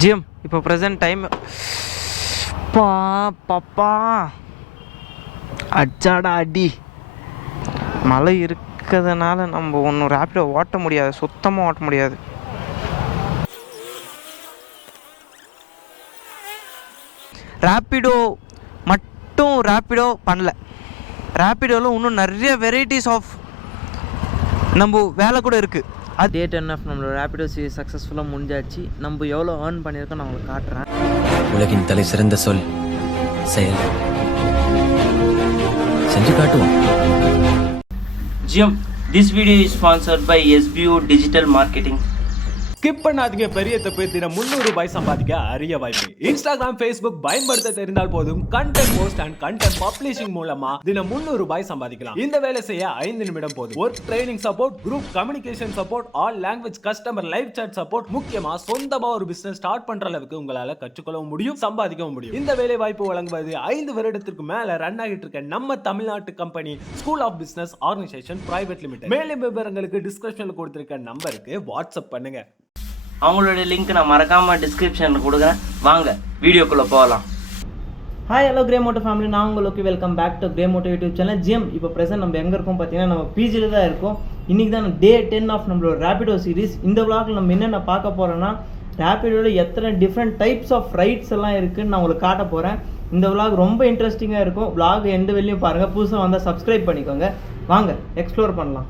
GM இப்போ present time பாப்பா அச்சாடா அடி மழை இருக்கிறதுனால நம்ம ஒன்றும் ரேப்பிடோ ஓட்ட முடியாது, சுத்தமாக ஓட்ட முடியாது. ரேப்பிடோ மட்டும் ரேப்பிடோ பண்ணல, ரேப்பிடோவில் இன்னும் நிறைய வெரைட்டிஸ் ஆஃப் நம்ம வேலை கூட இருக்குது. அது டே 10 ஆஃப் நம்மளோட ரேப்பிடோ சீரிஸ் சக்ஸஸ்ஃபுல்லாக முடிஞ்சாச்சு. நம்ம எவ்வளோ ஏர்ன் பண்ணியிருக்கோம் நான் உங்களுக்கு காட்டுறேன். உலகின் தலை சிறந்த சொல் செயல், செஞ்சு காட்டுவோம். GM, this video is sponsored by SBO digital marketing. Skip பண்ணாதீங்க, பெரிய தப்பு. தினம் 300 ரூபாய் சம்பாதிக்க அரிய வாய்ப்பு. இன்ஸ்டாகிராம், ஃபேஸ்புக் பயன்படுத்த தெரிந்தால் போதும். Content post and content publishing மூலமா தினம் 300 ரூபாய் சம்பாதிக்கலாம். இந்த வேலை செய்ய 5 நிமிடம் போதும். Work training support, group communication support, all language customer live chat support, முக்கியமா சொந்தமா ஒரு பிசினஸ் ஸ்டார்ட் பண்ற அளவுக்கு உங்களால கற்றுக்கொள்ளவும் முடியும், சம்பாதிக்கவும் முடியும். இந்த வேலை வாய்ப்பு வழங்குவது 5 வருடத்திற்கு மேல ரன் ஆகிட்டு இருக்க நம்ம தமிழ்நாட்டு company school of business organisation private limited. மேலும் விவரங்களுக்கு டிஸ்கிரிப்ஷன்ல கொடுத்திருக்க நம்பருக்கு வாட்ஸ்அப் பண்ணுங்க. அவங்களோட லிங்க் நான் மறக்காமல் டிஸ்கிரிப்ஷனில் கொடுக்குறேன். வாங்க வீடியோக்குள்ளே போகலாம். Hi, hello Grey Moto family, நான் உங்களுக்கு welcome back to Grey Moto YouTube channel. GM, இப்போ ப்ரெசென்ட் நம்ம எங்கே இருக்கோம் பார்த்தீங்கன்னா, நம்ம பிஜியில் தான் இருக்கோம். இன்றைக்கி தான் டே 10 ஆஃப் நம்மளோட ரேப்பிடோ சீரிஸ். இந்த விளாகில் நம்ம என்னென்ன பார்க்க போகிறோன்னா, ரேப்பிடோவில் எத்தனை டிஃப்ரெண்ட் டைப்ஸ் ஆஃப் ரைட்ஸ் எல்லாம் இருக்குதுன்னு நான் உங்களுக்கு காட்ட போகிறேன். இந்த விளாக் ரொம்ப இன்ட்ரெஸ்டிங்காக இருக்கும். விளாக் எண்டு வெளியும் பாருங்கள். புதுசாக வந்தால் சப்ஸ்கிரைப் பண்ணிக்கோங்க. வாங்க எக்ஸ்ப்ளோர் பண்ணலாம்.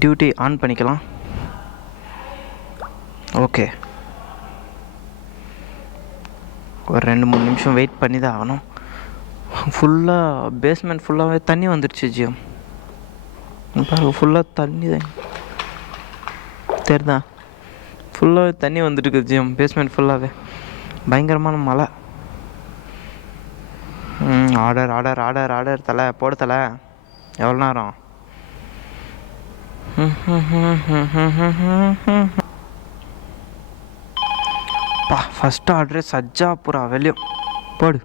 டியூட்டி ஆன் பண்ணிக்கலாம். ஓகே, ஒரு 2-3 நிமிஷம் வெயிட் பண்ணி தான் ஆகணும். ஃபுல்லாக பேஸ்மெண்ட் ஃபுல்லாகவே தண்ணி வந்துடுச்சு ஜிஎம். பாருங்க, ஃபுல்லாக தண்ணி தான் தெரியுதா, ஃபுல்லாகவே தண்ணி வந்துருக்கு ஜிஎம். பேஸ்மெண்ட் ஃபுல்லாகவே பயங்கரமான மழை. ஆர்டர் ஆர்டர் ஆர்டர் ஆர்டர் தலை போடு தலை. எவ்வளோ நேரம்? ஃபஸ்ட்டு ஆர்டரே சஜ்ஜாபுரா வெளியும் போடு.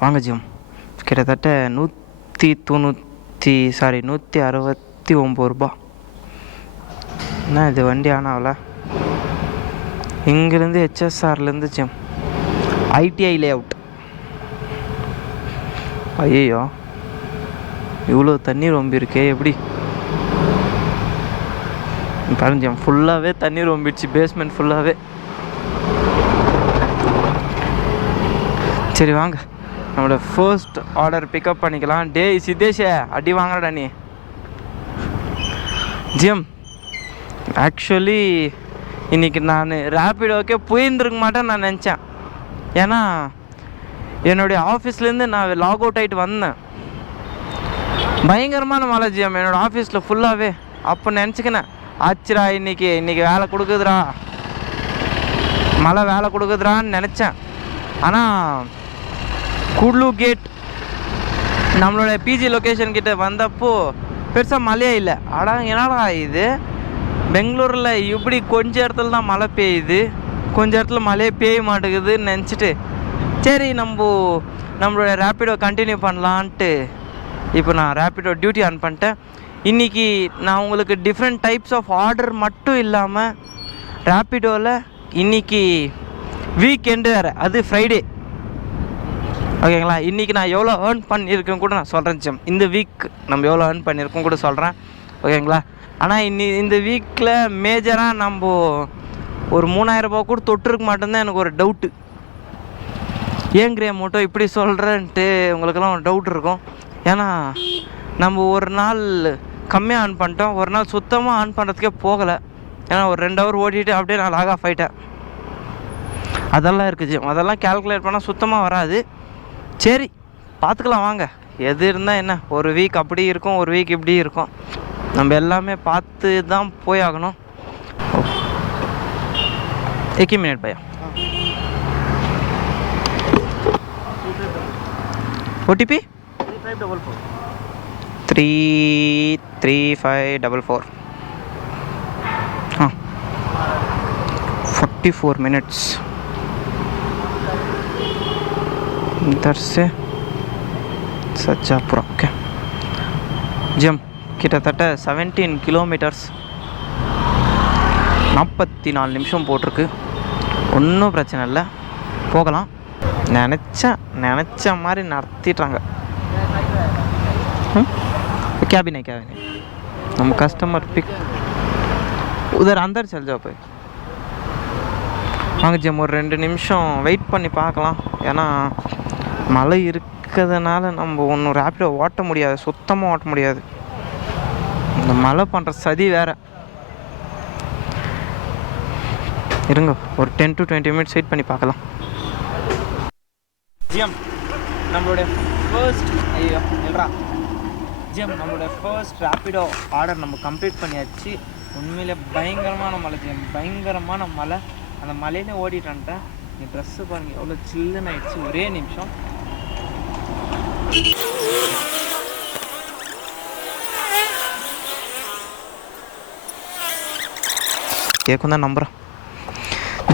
வாங்க ஜிஎம், கிட்டத்தட்ட 169 ரூபா. என்ன இது வண்டி ஆனாவில்? இங்கேருந்து HSRலேருந்து ஜிஎம் ITI லே அவுட். ஐயோ, இவ்வளோ தண்ணி ரொம்ப இருக்கே, எப்படி பாருங்க, ஃபுல்லாகவே தண்ணி ரொம்பிடுச்சு பேஸ்மெண்ட் ஃபுல்லாகவே. சரி வாங்க, நம்மளோட ஃபர்ஸ்ட் ஆர்டர் பிக்கப் பண்ணிக்கலாம். டே சித்தேஷே, அடி வாங்கடா நீ. ஜிஎம், ஆக்சுவலி இன்றைக்கி நான் ரேப்பிடோக்கே போயிருந்துருக்க மாட்டேன்னு நான் நினச்சேன். ஏன்னா என்னுடைய ஆஃபீஸ்லேருந்து நான் லாக் அவுட் ஆகிட்டு வந்தேன். பயங்கரமான மழை ஜிஎம் என்னோடய ஆஃபீஸில் ஃபுல்லாகவே. அப்போ நினச்சிக்கினேன், ஆச்சுரா இன்னைக்கு வேலை கொடுக்குதுரா, மழை வேலை கொடுக்குதுரான்னு நினச்சேன். ஆனால் கூடலூர் கேட் நம்மளோட பிஜி லொக்கேஷன் கிட்ட வந்தப்போ பெருசாக மழையே இல்லை. என்னடா இது, பெங்களூரில் இப்படி கொஞ்சம் இடத்துல தான் மழை பெய்யுது, கொஞ்சம் இடத்துல மழையே பெய்ய மாட்டேங்குதுன்னு நினச்சிட்டு, சரி நம்மளோட ரேப்பிடோ கண்டினியூ பண்ணலான்ட்டு இப்போ நான் ரேப்பிடோ டியூட்டி ஆன் பண்ணிட்டேன். இன்றைக்கி நான் உங்களுக்கு டிஃப்ரெண்ட் டைப்ஸ் ஆஃப் ஆர்டர் மட்டும் இல்லாமல் ரேப்பிடோவில் இன்றைக்கி வீக்கெண்டு வேறு, அது ஃப்ரைடே. ஓகேங்களா? இன்றைக்கி நான் எவ்வளோ ஏர்ன் பண்ணியிருக்கேன் கூட நான் சொல்கிறேன் ஜிஎம். இந்த வீக் நம்ம எவ்வளோ ஏர்ன் பண்ணியிருக்கோம் கூட சொல்கிறேன், ஓகேங்களா? ஆனால் இந்த வீக்கில் மேஜராக நம்ம ஒரு 3000 ரூபா கூட தொட்டிருக்க மாட்டேன்னு எனக்கு ஒரு டவுட்டு. ஏன் கிரே மோட்டோ இப்படி சொல்கிறேன்ட்டு உங்களுக்கெல்லாம் ஒரு டவுட் இருக்கும். ஏன்னா நம்ம ஒரு நாள் கம்மியாக ஆன் பண்ணிட்டோம், ஒரு நாள் சுத்தமாக ஆன் பண்ணுறதுக்கே போகலை. ஏன்னா ஒரு 2 ஹவர் ஓட்டிகிட்டு அப்படியே நான் லாக் ஆஃப் ஆகிட்டேன். அதெல்லாம் இருக்குது, அதெல்லாம் கேல்குலேட் பண்ணால் சுத்தமாக வராது. சரி பார்த்துக்கலாம் வாங்க. எது இருந்தால் என்ன, ஒரு வீக் அப்படி இருக்கும், ஒரு வீக் இப்படி இருக்கும். நம்ம எல்லாமே பார்த்து தான் போய் ஆகணும். 1 मिनट भैया, OTP 33544. हाँ, 44 मिनट्स इधर से सज्जापुरा. ओके जिम, கிட்டத்தட்ட 17 கிலோமீட்டர்ஸ் 44 நிமிஷம் போட்டிருக்கு. ஒன்றும் பிரச்சனை இல்லை, போகலாம். நினச்ச மாதிரி நடத்திட்டாங்க. कैबिन है நம்ம கஸ்டமர் பிக் उधर अंदर चल जाओ போய் வாங்க ஜிம். ஒரு 2 நிமிஷம் வெயிட் பண்ணி பார்க்கலாம். ஏன்னா மழை இருக்கிறதுனால நம்ம ஒன்றும் ரேப்பிடோ ஓட்ட முடியாது, சுத்தமாக ஓட்ட முடியாது. இந்த மழை பண்ணுற சதி வேறு. இருங்க, ஒரு 10 to 20 மினிட்ஸ் வெயிட் பண்ணி பார்க்கலாம். ஜிஎம் நம்மளுடைய ஃபர்ஸ்ட் நம்மளோட ஃபர்ஸ்ட் ரேப்பிடோ ஆர்டர் நம்ம கம்ப்ளீட் பண்ணியாச்சு. உண்மையிலே பயங்கரமான மழை ஜிஎம், பயங்கரமான மழை. அந்த மலையில ஓடிட்டான்ட்டேன். நீ ட்ரெஸ்ஸு பாருங்கள் எவ்வளோ சில்லுன்னு ஆயிடுச்சு. ஒரே நிமிஷம். கேட்கும் தான் நம்புகிறேன்.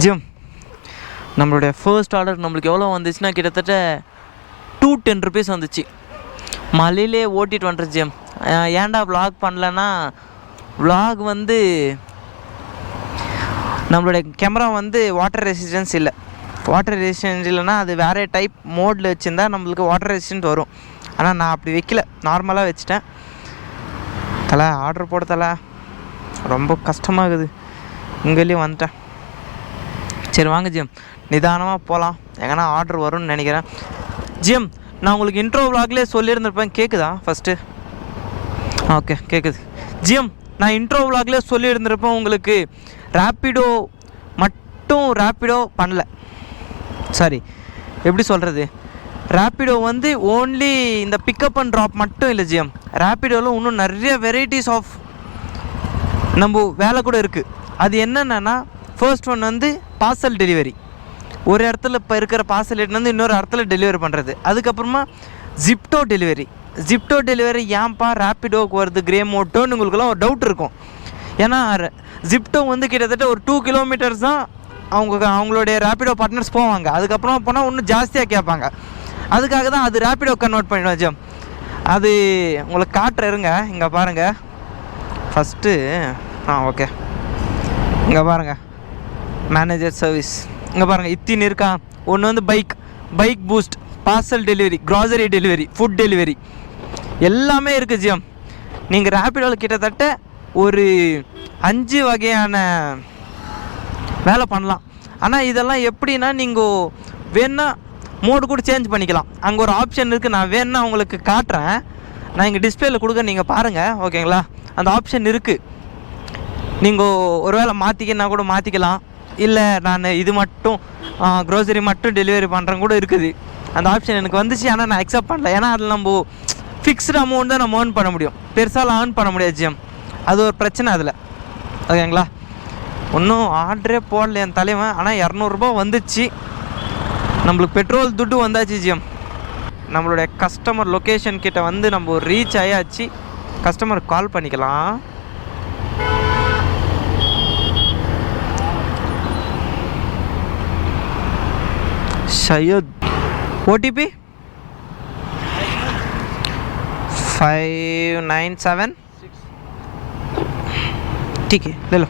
ஜிஎம் நம்மளுடைய ஃபர்ஸ்ட் ஆர்டர் நம்மளுக்கு எவ்வளோ வந்துச்சுன்னா கிட்டத்தட்ட 210 rupees வந்துச்சு. மலையிலே ஓட்டிட்டு வந்துட்டு ஜிஎம். ஏன்டா வ்ளாக் பண்ணலன்னா, வ்ளாக் வந்து நம்மளுடைய கேமரா வந்து வாட்டர் ரெசிஸ்டன்ஸ் இல்லை. வாட்டர் ரெசிஸ்டன்ஸ் இல்லைன்னா அது வேறு டைப் மோடில் வச்சுருந்தா நம்மளுக்கு வாட்டர் ரெசிஸ்டன்ட் வரும். ஆனால் நான் அப்படி வைக்கல, நார்மலாக வச்சுட்டேன். ஆர்டர் போட ரொம்ப கஷ்டமாகுது. இங்கேயும் வந்துட்டேன். சரி வாங்க ஜிஎம், நிதானமாக போகலாம். எங்கன்னா ஆர்டர் வரும்னு நினைக்கிறேன். ஜிஎம் நான் உங்களுக்கு இன்ட்ரோ விளாக்லேயே சொல்லியிருந்திருப்பேன். கேட்குதா ஃபஸ்ட்டு? ஓகே கேட்குது. ஜிஎம் நான் இன்ட்ரோ விளாக்லேயே சொல்லியிருந்திருப்பேன் உங்களுக்கு ரேப்பிடோ மட்டும் ரேப்பிடோ பண்ணல. சாரி, எப்படி சொல்கிறது, ரேப்பிடோ வந்து ஓன்லி இந்த பிக்கப் அண்ட் ட்ராப் மட்டும் இல்லை ஜிஎம். ரேப்பிடோவில் இன்னும் நிறைய வெரைட்டிஸ் ஆஃப் நம்ம வேலை கூட இருக்குது. அது என்னென்னா, ஃபர்ஸ்ட் ஒன் வந்து பார்சல் டெலிவரி. ஒரு இடத்துல இப்போ இருக்கிற பார்சல் வந்து இன்னொரு இடத்துல டெலிவரி பண்ணுறது. அதுக்கப்புறமா ஜிப்டோ டெலிவரி. ஜிப்டோ டெலிவரி ஏன்ப்பா ரேப்பிடோவுக்கு வருது கிரே மோட்டோன்னு உங்களுக்குலாம் ஒரு டவுட் இருக்கும். ஏன்னா ஜிப்டோ வந்து கிட்டத்தட்ட ஒரு 2 kilometers தான் அவங்களுடைய ரேப்பிடோ பார்ட்னர்ஸ் போவாங்க. அதுக்கப்புறம் போனால் இன்னும் ஜாஸ்தியாக கேட்பாங்க. அதுக்காக தான் அது ரேப்பிடோ கன்வெர்ட் பண்ணிடுவோம் ஜிம். அது உங்களுக்கு காட்டுறேருங்க. இங்கே பாருங்கள் ஃபஸ்ட்டு. ஓகே, இங்கே பாருங்கள் மேனேஜர் சர்வீஸ். இங்கே பாருங்கள் இத்தின் இருக்கா. ஒன்று வந்து bike boost, parcel delivery, grocery delivery, food delivery எல்லாமே இருக்குது ஜிஎம். நீங்கள் ரேப்பிடோவில் கிட்டத்தட்ட ஒரு 5 வகையான வேலை பண்ணலாம். ஆனால் இதெல்லாம் எப்படின்னா, நீங்கள் வேணா மோடு கூட சேஞ்ச் பண்ணிக்கலாம். அங்கே ஒரு ஆப்ஷன் இருக்குது. நான் வேணா உங்களுக்கு காட்டுறேன். நான் இங்கே டிஸ்பிளேயில் கொடுக்க நீங்கள் பாருங்கள், ஓகேங்களா? அந்த ஆப்ஷன் இருக்குது. நீங்கள் ஒரு வேளை மாற்றிக்கன்னா கூட மாற்றிக்கலாம். இல்லை நான் இது மட்டும் க்ரோசரி மட்டும் டெலிவரி பண்ணுறேன் கூட இருக்குது. அந்த ஆப்ஷன் எனக்கு வந்துச்சு. ஆனால் நான் அக்செப்ட் பண்ணல. ஏன்னா அதில் நம்ம ஃபிக்ஸ்டு அமௌண்ட் தான் நம்ம ஏர்ன் பண்ண முடியும். பெருசாலாம் ஏர்ன் பண்ண முடியாது ஜிஎம். அது ஒரு பிரச்சனை அதில், ஓகேங்களா? ஒன்றும் ஆர்டரே போடல என் தலைவன். ஆனால் 200 ரூபா வந்துச்சு. நம்மளுக்கு பெட்ரோல் துட்டு வந்தாச்சு ஜிஎம். நம்மளுடைய கஸ்டமர் லொக்கேஷன் கிட்ட வந்து நம்ம ரீச் ஆயாச்சு. கஸ்டமருக்கு கால் பண்ணிக்கலாம். ஷயத் OTP 597 ठीक है, ले लो.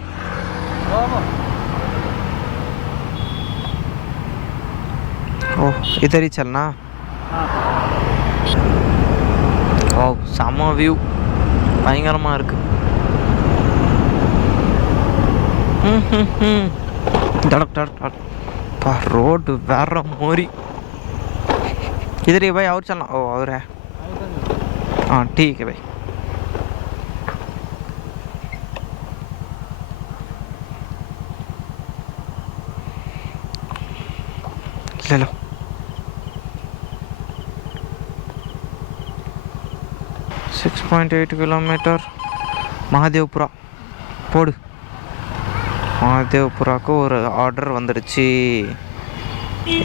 ओह इधर ही चलना. ஓ செம்ம வியூ, பயங்கரமாக இருக்குது. रोड वेर मोरी. इधर ही भाई और चलना. ओ और है. हाँ ठीक है भाई. ले लो. सिक्स 6.8 किलोमीटर महादेवपुरा போடு. महादेवपुराக்கு ஒரு ஆர்டர் வந்துடுச்சு.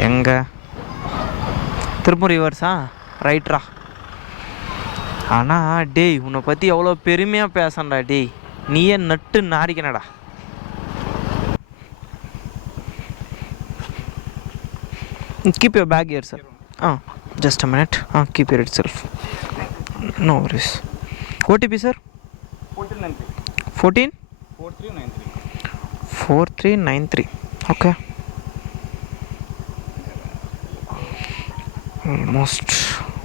எங்கே? திரும்ப ரிவர்ஸா? ரைட்ரா. ஆனால் டேய், உன்னை பற்றி எவ்வளோ பெருமையாக பேசண்டா டேய். நீயே நட்டு நாரிக்கனடா. Keep your bag here sir. Just a minute. Keep your itself. No worries. OTP sir 14 4393 4393. Okay. Almost.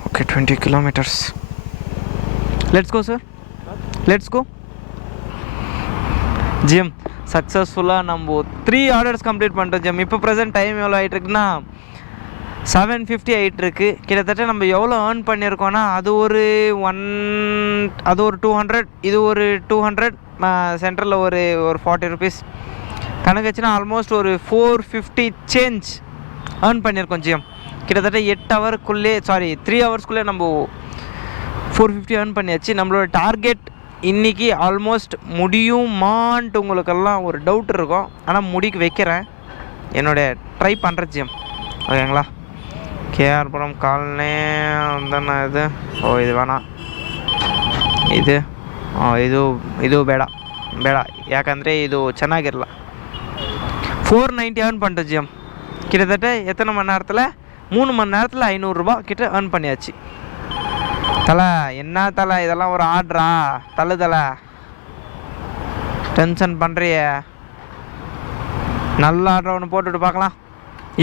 Okay, 20 kilometers. Let's go, sir. Let's go. Jim சக்ஸஸ்ஃபுல்லாக நம்ம 3 ஆர்டர்ஸ் கம்ப்ளீட் பண்ணிட்டோம் ஜிம். இப்போ ப்ரெசென்ட் டைம் எவ்வளோ ஆகிட்டுருக்குன்னா 7:50 ஆகிட்டுருக்கு. கிட்டத்தட்ட நம்ம எவ்வளோ ஏர்ன் பண்ணியிருக்கோன்னா அது ஒரு 200, இது ஒரு 200, சென்டரில் ஒரு 40 ருபீஸ் கணக்கு வச்சுன்னா ஆல்மோஸ்ட் ஒரு 450 சேஞ்ச் ஏர்ன் பண்ணியிருக்கோம் ஜிஎம். கிட்டத்தட்ட 8 ஹவருக்குள்ளே 3 ஹவர்ஸ்க்குள்ளே நம்ம 450 ஏர்ன் பண்ணியாச்சு. நம்மளோட டார்கெட் இன்றைக்கி ஆல்மோஸ்ட் முடியுமான்ட்டு உங்களுக்கெல்லாம் ஒரு டவுட் இருக்கும். ஆனால் முடிக்க வைக்கிறேன், என்னுடைய ட்ரை பண்ணுறேன் ஜிஎம். ஓகேங்களா? கேஆர்புரம் காலனி தானே இது. இது வேணாம், ಇದು ಬೇಡ ಯಾಕಂದರೆ ಇದು ಚೆನ್ನಾಗಿರಲ್ಲ. 490 ஏர்ன் பண்ணிட்டோம் ஜிஎம். கிட்டத்தட்ட எத்தனை மணி நேரத்தில்? 3 மணி நேரத்தில் 500 ரூபா கிட்ட ஏர்ன் பண்ணியாச்சு. என்ன தலை இதெல்லாம் ஒரு ஆர்டரா? தலை டென்ஷன் பண்ணுறிய. நல்ல ஆர்டர் ஒன்று போட்டுவிட்டு பார்க்கலாம்.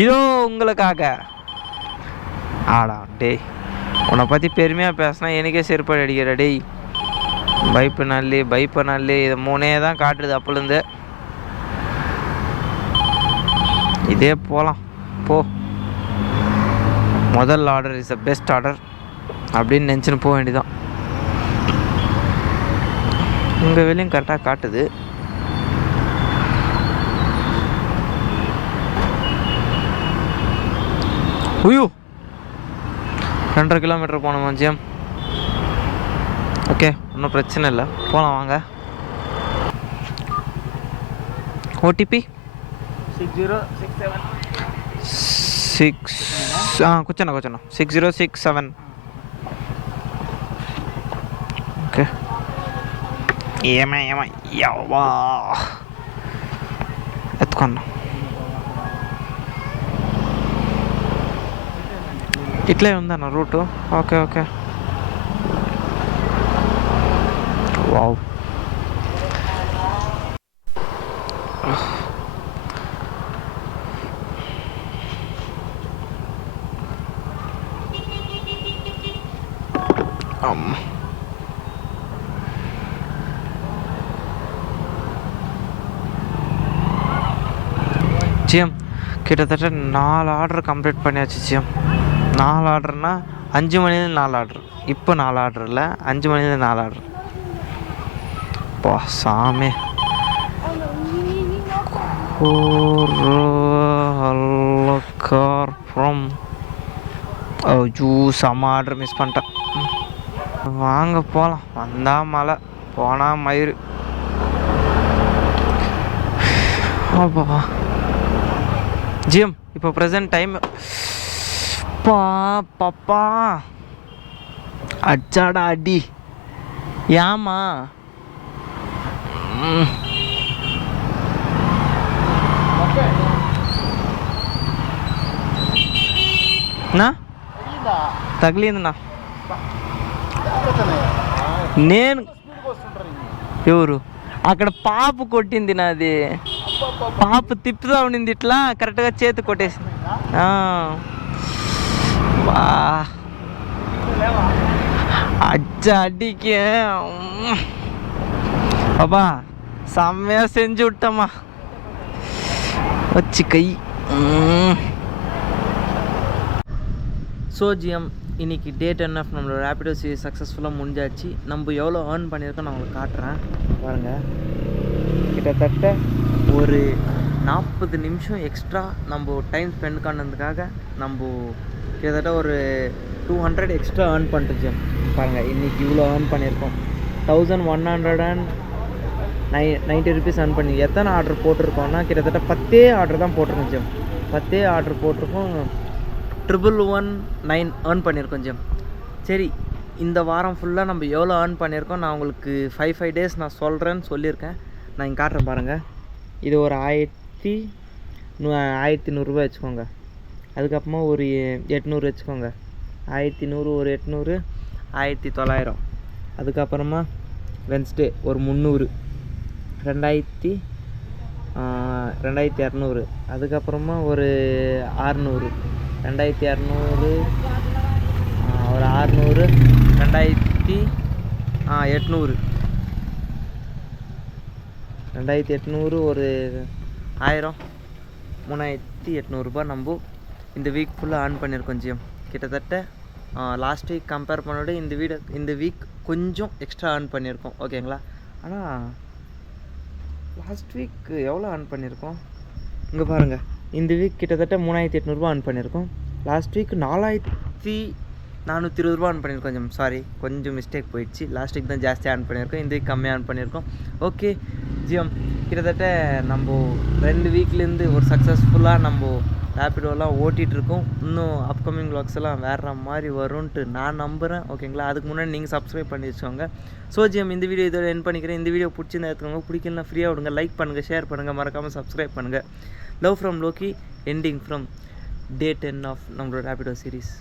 இதோ உங்களுக்காக. ஆடா டேய், உன்னை பற்றி பெருமையாக பேசினா எனக்கே செருப்பாடு அடிக்கிற டேய். பைப்பு நல்லி இது 3 தான் காட்டுது அப்போலேருந்து. இதே போகலாம் போ. முதல் order is the best order அப்படின்னு நினச்சின்னு போக வேண்டியதான். உங்கள் வேலையும் கரெக்டாக காட்டுது. ஐயோ 2.5 கிலோமீட்டர் போனோமா ஜிஎம். ஓகே, ஒன்றும் பிரச்சனை இல்லை, போகலாம் வாங்க. ஓடிபி 6067. 6067. ఓకే, ఏమా యవ్వా ఎత్తుకున్నా. ఇట్లే ఉందన్న రూటు. Okay wow. ஜிஎம் கிட்டத்தட்ட 4 ஆர்டர் கம்ப்ளீட் பண்ணியாச்சு ஜிஎம். 4 ஆர்டர்னா 5 மணிலேருந்து 4 ஆர்டர். இப்போ 4 ஆர்டர் இல்லை, 5 மணிலேருந்து 4 ஆர்டர். பா சாமி. ஃப்ரம் செம்ம ஆர்டர் மிஸ் பண்ணிட்டேன். வாங்க போகலாம். வந்தால் மழை, போனால் மயிறு. அப்பா ஜிஎம் இப்போ ப்ரெசன்ட் டைம் பாப்பா அச்சாடா அடி. ஏமா తగిలిందన్నా నేను ఎవరు అక్కడ పాపు కొట్టింది నాది. పాపు తిప్పుతా ఉండింది ఇట్లా కరెక్ట్గా చేతి కొట్టేసింది. அச்சா அடிக்க அப்பா செம்மையாக செஞ்சு விட்டம்மா வச்சு கை. ஸோ ஜிஎம் இன்னைக்கு டே 10 ஆஃப் நம்மளோட ரேபிடோ சீரிஸ் சக்ஸஸ்ஃபுல்லாக முடிஞ்சாச்சு. நம்ம எவ்வளோ ஏர்ன் பண்ணியிருக்கோம் நான் உங்களுக்கு காட்டுறேன் பாருங்கள். கிட்டத்தட்ட ஒரு 40 நிமிஷம் எக்ஸ்ட்ரா நம்ம டைம் ஸ்பெண்ட் பண்ணதுக்காக நம்ம கிட்டத்தட்ட ஒரு 200 எக்ஸ்ட்ரா ஏர்ன் பண்ணிட்டு ஜிஎம். பாருங்கள் இன்றைக்கி இவ்வளோ ஏர்ன் பண்ணியிருக்கோம். 1190 ருபீஸ் ஏர்ன் பண்ணி எத்தனை ஆர்டர் போட்டிருக்கோம்னா கிட்டத்தட்ட 10 ஆர்டர் தான் போட்டிருக்கோம் ஜிஎம். 10 ஆர்டர் போட்டிருக்கோம். 1119 ஏர்ன் பண்ணியிருக்கோம் ஜிஎம். சரி, இந்த வாரம் ஃபுல்லாக நம்ம எவ்வளோ ஏர்ன் பண்ணியிருக்கோம் நான் உங்களுக்கு 5 டேஸ் நான் சொல்கிறேன்னு சொல்லியிருக்கேன். நான் இங்கே காட்டுறேன் பாருங்கள். இது ஒரு 1100 ரூபா வச்சுக்கோங்க. அதுக்கப்புறமா ஒரு 800 வச்சுக்கோங்க. 1100 ஒரு 800 1900. அதுக்கப்புறமா வென்ஸ்டே ஒரு 300 2000 2200. அதுக்கப்புறமா ஒரு 600, 2200, ஒரு 600, 2800, 2800, ஒரு 1000, 3800 ரூபாய் நம்ம இந்த வீக் ஃபுல்லாக earn பண்ணியிருக்கோம் ஜிஎம். கிட்டத்தட்ட லாஸ்ட் வீக் கம்பேர் பண்ணோட இந்த வீக் கொஞ்சம் எக்ஸ்ட்ரா earn பண்ணியிருக்கோம், ஓகேங்களா. ஆனால் லாஸ்ட் வீக் எவ்வளோ earn பண்ணியிருக்கோம் இங்கே பாருங்கள். இந்த வீக் கிட்டத்தட்ட 3800 ரூபா earn பண்ணியிருக்கோம். லாஸ்ட் வீக் 4420 ரூபா earn பண்ணியிருக்கோம் ஜிஎம். சாரி, கொஞ்சம் மிஸ்டேக் போயிடுச்சு. லாஸ்ட் வீக் தான் ஜாஸ்தியாக earn பண்ணியிருக்கோம், இந்த வீக் கம்மியாக earn பண்ணியிருக்கோம். ஓகே ஜிஎம், கிட்டத்தட்ட நம்ம 2 வீக்லேருந்து ஒரு சக்ஸஸ்ஃபுல்லாக நம்ம ரேப்பிடோலாம் ஓட்டிகிட்ருக்கோம். இன்னும் அப்கமிங் வ்ளாக்ஸ் எல்லாம் வேறு மாதிரி வரும்ன்ட்டு நான் நம்புகிறேன், ஓகேங்களா. அதுக்கு முன்னாடி நீங்கள் சப்ஸ்கிரைப் பண்ணி வச்சுக்கோங்க. ஸோ ஜிஎம், இந்த வீடியோ இதோட என் பண்ணிக்கிறேன். இந்த வீடியோ பிடிச்சிருந்தா எடுத்துக்கோங்க, பிடிக்கலாம் ஃப்ரீயாக விடுங்க. லைக் பண்ணுங்கள், ஷேர் பண்ணுங்கள், மறக்காமல் சப்ஸ்கிரைப் பண்ணுங்கள். Love from Loki, ending from Day 10 of நம்மளோட ரேப்பிடோ சீரீஸ்.